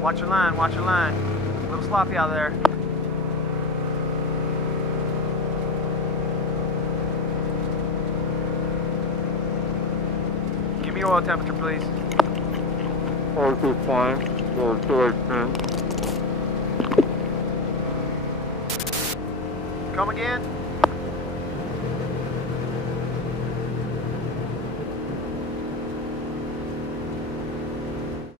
Watch your line, watch your line. A little sloppy out there. Give me your oil temperature, please. Okay, fine. Or storage bin. Come again?